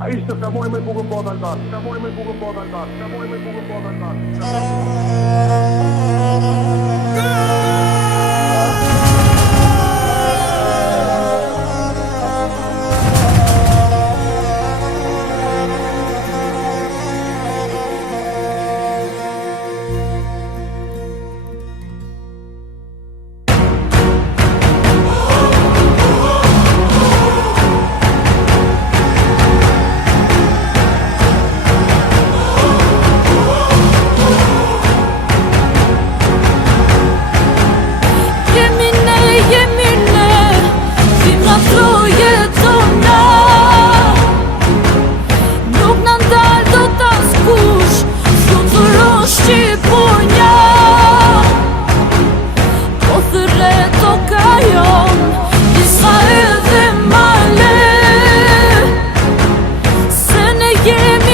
A ishte se mori me bukën bota në tarë, se mori me bukën bota në tarë, se mori me bukën bota në tarë. Yeah.